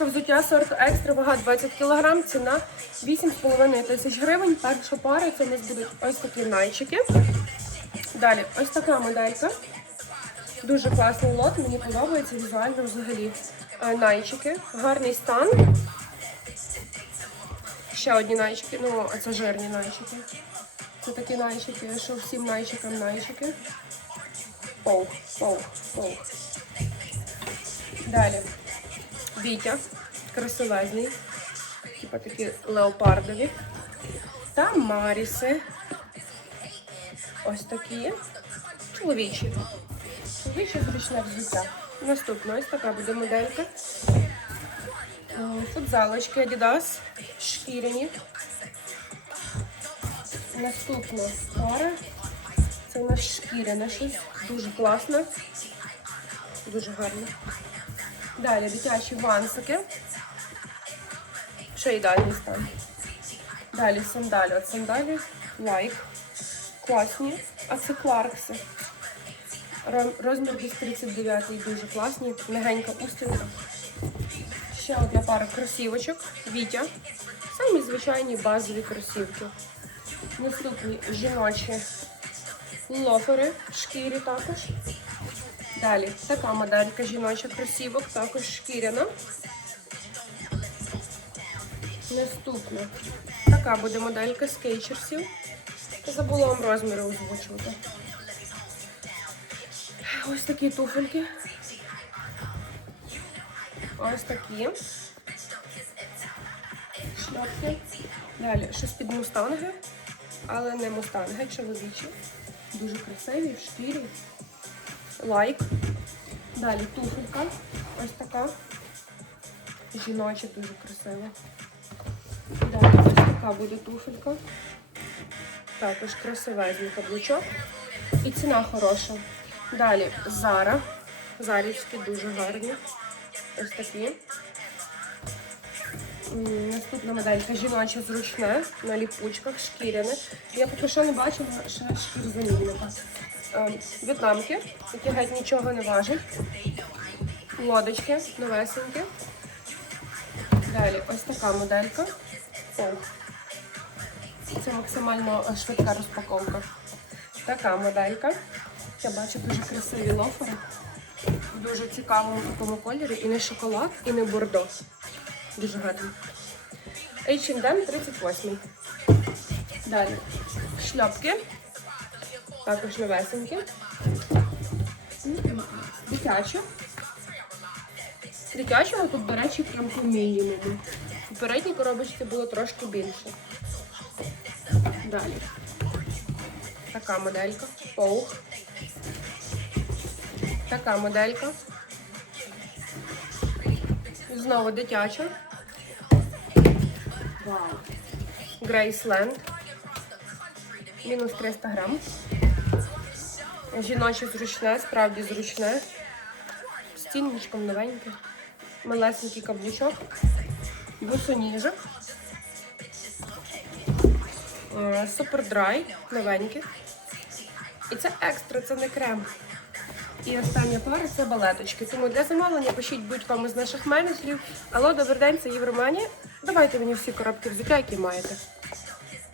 Коробочка взуття сорту екстра, вага 20 кг, ціна 8,5 тисяч гривень. Перша пара це у нас будуть ось такі найчики. Далі, ось така моделька. Дуже класний лот, мені подобається візуально взагалі. Найчики, гарний стан. Ще одні найчики, ну, а це жирні найчики. Це такі найчики, що всім найчикам найчики. Паук, паук, паук. Далі. Вітя, красивезний. Типа такі леопардові. Та Маріси. Ось такі. Чоловічі. Чоловіче зручне взуття. Наступна ось така буде моделька. Е, Футзалочки Adidas. Шкіряні. Наступна пара. Це у нас шкіряне щось. Дуже класно. Дуже гарно. Далі дитячі вансики. Ще ідеальний стан. Далі сандалі. От сандалі лайк. Класні. А це кларкси. Розмір десь 39 дуже класні. Легенька устілка. Ще одна пара кросівочок. Вітя. Самі звичайні базові кросівки. Наступні жіночі лофери шкірі також. Далі така моделька жіноча кросівок, також шкіряна. Наступна. Така буде моделька скейчерсів. Забула вам розміри озвучувати. Ось такі туфельки. Ось такі. Шляпки. Далі щось під мустанги, але не мустанги, чоловічі. Дуже красиві, в шкірі. Лайк. Далі туфелька. Ось така. Жіноча дуже красива. Далі ось така буде туфелька. Також красивезний каблучок. І ціна хороша. Далі Зара. Зарівські дуже гарні. Ось такі. Наступна моделька жіноча зручне на ліпучках, шкіряне. Я поки що не бачила ще шкір замінника. Е, В'єтнамки, які геть нічого не важать. Лодочки новесенькі. Далі ось така моделька. О, це максимально е, швидка розпаковка. Така моделька. Я бачу дуже красиві лофери. Дуже цікавому такому кольорі. І не шоколад, і не бордо. Дуже гарно. H&M 38. Далі. Шляпки. Також новесенькі. Дитячі. Дитячого тут, до речі, прям по мінімуму. У передній коробочці було трошки більше. Далі. Така моделька. Паух. Така моделька. Знову дитяча. Грейсленд. Мінус 300 грам. Жіноче зручне, справді зручне. З цінничком новеньке. Малесенький каблучок. Босоніжок. Е, Супердрай, новенький. І це екстра, це не крем. І остання пара це балеточки. Тому для замовлення пишіть будь-кому з наших менеджерів. Алло, добрий день, це Євроманія. Давайте мені всі коробки взуття, які маєте.